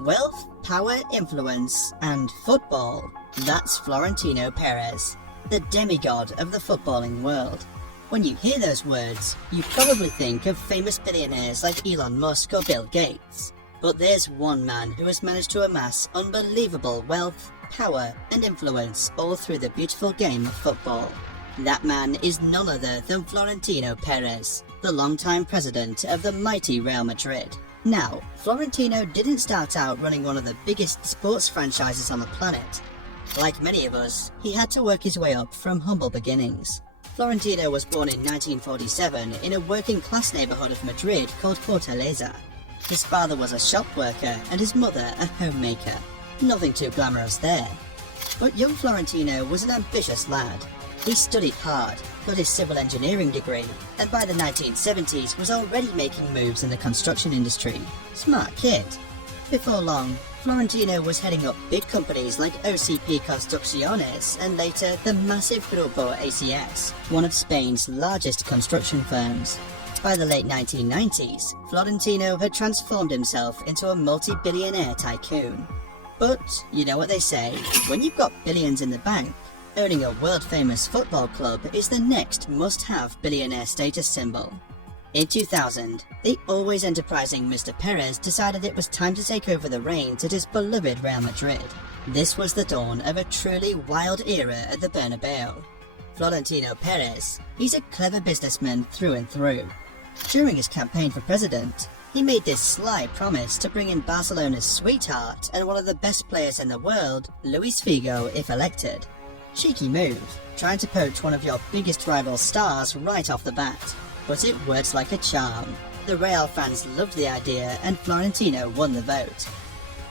Wealth, power, influence, and football. That's Florentino Perez, the demigod of the footballing world. When you hear those words, you probably think of famous billionaires like Elon Musk or Bill Gates. But there's one man who has managed to amass unbelievable wealth, power, and influence all through the beautiful game of football. That man is none other than Florentino Perez, the longtime president of the mighty Real Madrid. Now, Florentino didn't start out running one of the biggest sports franchises on the planet. Like many of us, he had to work his way up from humble beginnings. Florentino was born in 1947 in a working-class neighborhood of Madrid called Fortaleza. His father was a shop worker and his mother a homemaker. Nothing too glamorous there. But young Florentino was an ambitious lad. He studied hard, got his civil engineering degree, and by the 1970s was already making moves in the construction industry. Smart kid. Before long, Florentino was heading up big companies like OCP Construcciones and later the massive Grupo ACS, one of Spain's largest construction firms. By the late 1990s, Florentino had transformed himself into a multi-billionaire tycoon. But you know what they say, when you've got billions in the bank, owning a world-famous football club is the next must-have billionaire status symbol. In 2000, the always enterprising Mr. Perez decided it was time to take over the reins at his beloved Real Madrid. This was the dawn of a truly wild era at the Bernabeu. Florentino Perez, he's a clever businessman through and through. During his campaign for president, he made this sly promise to bring in Barcelona's sweetheart and one of the best players in the world, Luis Figo, if elected. Cheeky move, trying to poach one of your biggest rival stars right off the bat. But it worked like a charm. The Real fans loved the idea and Florentino won the vote.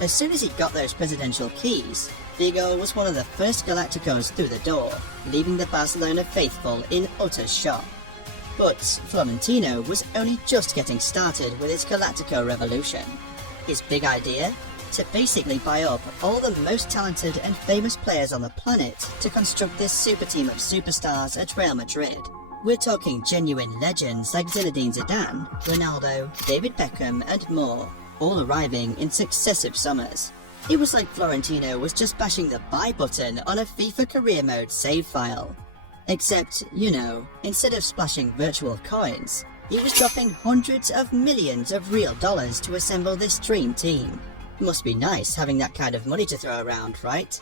As soon as he got those presidential keys, Figo was one of the first Galacticos through the door, leaving the Barcelona faithful in utter shock. But Florentino was only just getting started with his Galactico revolution. His big idea? To basically buy up all the most talented and famous players on the planet to construct this super team of superstars at Real Madrid. We're talking genuine legends like Zinedine Zidane, Ronaldo, David Beckham and more, all arriving in successive summers. It was like Florentino was just bashing the buy button on a FIFA career mode save file. Except, you know, instead of splashing virtual coins, he was dropping hundreds of millions of real dollars to assemble this dream team. Must be nice having that kind of money to throw around, right?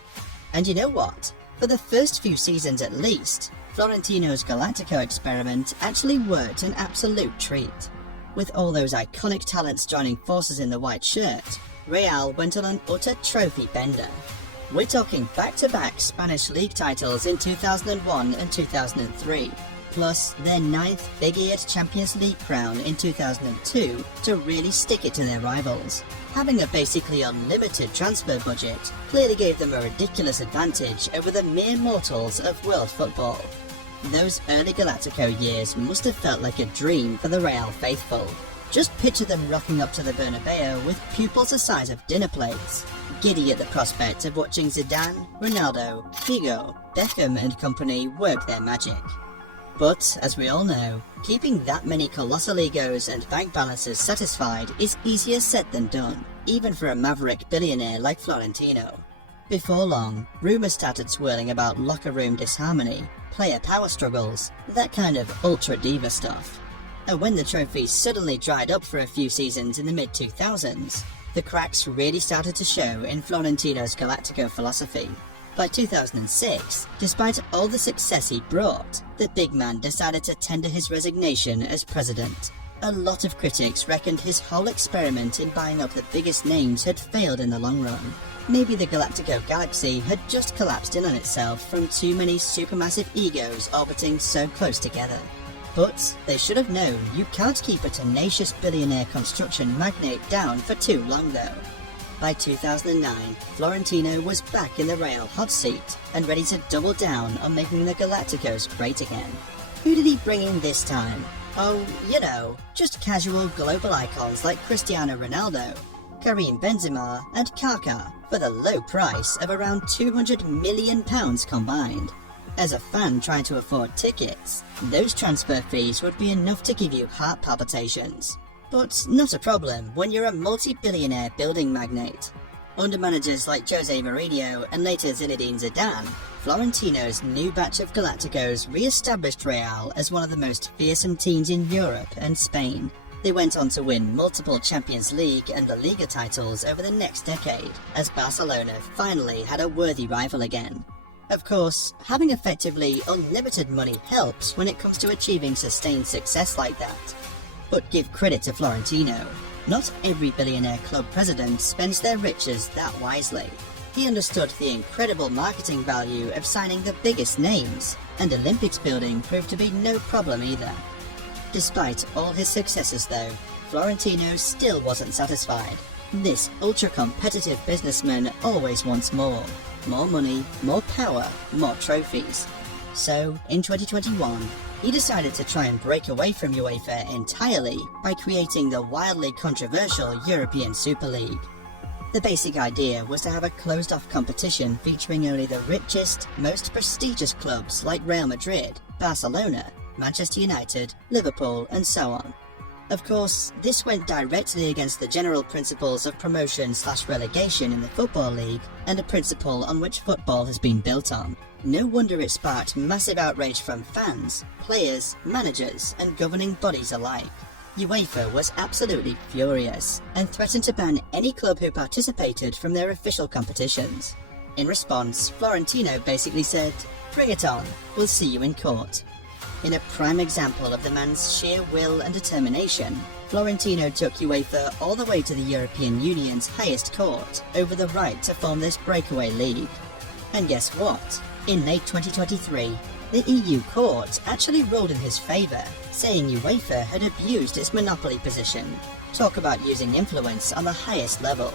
And you know what? For the first few seasons at least, Florentino's Galactico experiment actually worked an absolute treat. With all those iconic talents joining forces in the white shirt, Real went on an utter trophy bender. We're talking back-to-back Spanish league titles in 2001 and 2003, plus their 9th big-eared Champions League crown in 2002 to really stick it to their rivals. Having a basically unlimited transfer budget clearly gave them a ridiculous advantage over the mere mortals of world football. Those early Galactico years must have felt like a dream for the Real faithful. Just picture them rocking up to the Bernabeu with pupils the size of dinner plates, giddy at the prospect of watching Zidane, Ronaldo, Figo, Beckham and company work their magic. But, as we all know, keeping that many colossal egos and bank balances satisfied is easier said than done, even for a maverick billionaire like Florentino. Before long, rumours started swirling about locker room disharmony, player power struggles, that kind of ultra diva stuff. And when the trophy suddenly dried up for a few seasons in the mid-2000s, the cracks really started to show in Florentino's Galactico philosophy. By 2006, despite all the success he brought, the big man decided to tender his resignation as president. A lot of critics reckoned his whole experiment in buying up the biggest names had failed in the long run. Maybe the Galactico galaxy had just collapsed in on itself from too many supermassive egos orbiting so close together. But they should have known you can't keep a tenacious billionaire construction magnate down for too long though. By 2009, Florentino was back in the Real hot seat and ready to double down on making the Galacticos great again. Who did he bring in this time? Oh, you know, just casual global icons like Cristiano Ronaldo, Karim Benzema and Kaká for the low price of around £200 million combined. As a fan trying to afford tickets, those transfer fees would be enough to give you heart palpitations. But not a problem when you're a multi-billionaire building magnate. Under managers like Jose Mourinho and later Zinedine Zidane, Florentino's new batch of Galacticos re-established Real as one of the most fearsome teams in Europe and Spain. They went on to win multiple Champions League and La Liga titles over the next decade, as Barcelona finally had a worthy rival again. Of course, having effectively unlimited money helps when it comes to achieving sustained success like that. But give credit to Florentino. Not every billionaire club president spends their riches that wisely. He understood the incredible marketing value of signing the biggest names, and Olympics building proved to be no problem either. Despite all his successes though, Florentino still wasn't satisfied. This ultra-competitive businessman always wants more. More money, more power, more trophies. So, in 2021, he decided to try and break away from UEFA entirely by creating the wildly controversial European Super League. The basic idea was to have a closed-off competition featuring only the richest, most prestigious clubs like Real Madrid, Barcelona, Manchester United, Liverpool, and so on. Of course, this went directly against the general principles of promotion/relegation in the Football League, and a principle on which football has been built on. No wonder it sparked massive outrage from fans, players, managers, and governing bodies alike. UEFA was absolutely furious, and threatened to ban any club who participated from their official competitions. In response, Florentino basically said, "Bring it on, we'll see you in court." In a prime example of the man's sheer will and determination, Florentino took UEFA all the way to the European Union's highest court over the right to form this breakaway league. And guess what? In late 2023, the EU court actually ruled in his favour, saying UEFA had abused its monopoly position. Talk about using influence on the highest level.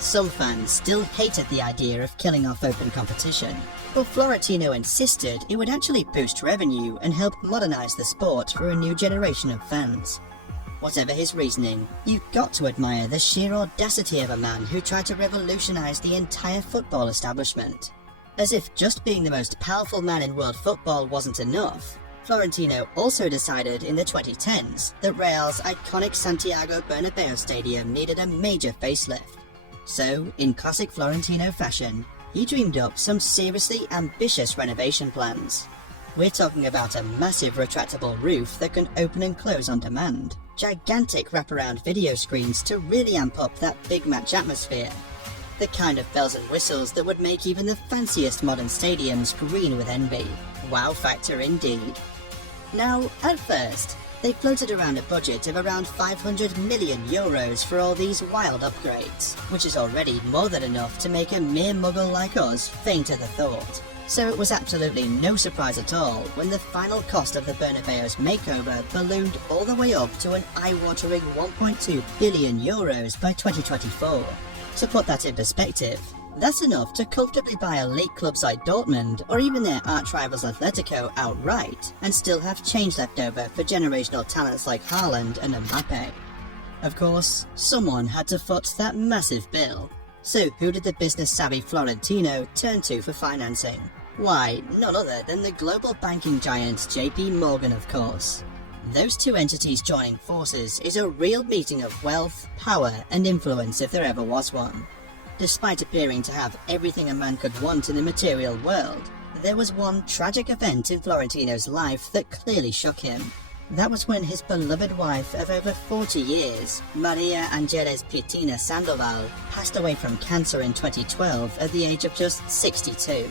Some fans still hated the idea of killing off open competition, but Florentino insisted it would actually boost revenue and help modernise the sport for a new generation of fans. Whatever his reasoning, you've got to admire the sheer audacity of a man who tried to revolutionise the entire football establishment. As if just being the most powerful man in world football wasn't enough, Florentino also decided in the 2010s that Real's iconic Santiago Bernabeu stadium needed a major facelift. So, in classic Florentino fashion, he dreamed up some seriously ambitious renovation plans. We're talking about a massive retractable roof that can open and close on demand, gigantic wraparound video screens to really amp up that big match atmosphere, the kind of bells and whistles that would make even the fanciest modern stadiums green with envy. Wow factor indeed. Now, at first, they floated around a budget of around 500 million euros for all these wild upgrades, which is already more than enough to make a mere muggle like us faint at the thought. So it was absolutely no surprise at all when the final cost of the Bernabeu's makeover ballooned all the way up to an eye-watering 1.2 billion euros by 2024. To put that in perspective, that's enough to comfortably buy elite clubs like Dortmund or even their arch-rivals Atletico outright, and still have change left over for generational talents like Haaland and Mbappe. Of course, someone had to foot that massive bill. So who did the business-savvy Florentino turn to for financing? Why, none other than the global banking giant JP Morgan, of course. Those two entities joining forces is a real meeting of wealth, power, and influence if there ever was one. Despite appearing to have everything a man could want in the material world, there was one tragic event in Florentino's life that clearly shook him. That was when his beloved wife of over 40 years, Maria Angeles Pietina Sandoval, passed away from cancer in 2012 at the age of just 62.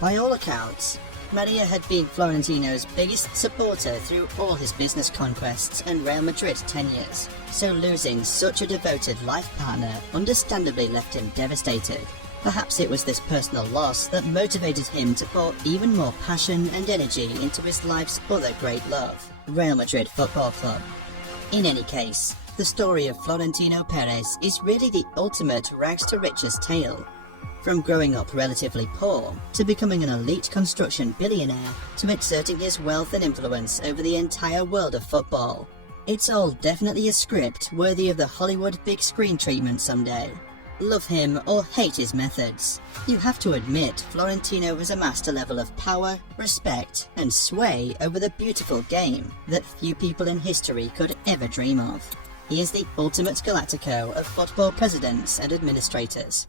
By all accounts, Maria had been Florentino's biggest supporter through all his business conquests and Real Madrid tenures, so losing such a devoted life partner understandably left him devastated. Perhaps it was this personal loss that motivated him to pour even more passion and energy into his life's other great love, Real Madrid Football Club. In any case, the story of Florentino Perez is really the ultimate rags to riches tale. From growing up relatively poor, to becoming an elite construction billionaire, to exerting his wealth and influence over the entire world of football. It's all definitely a script worthy of the Hollywood big screen treatment someday. Love him or hate his methods, you have to admit Florentino has amassed a level of power, respect, and sway over the beautiful game that few people in history could ever dream of. He is the ultimate Galactico of football presidents and administrators.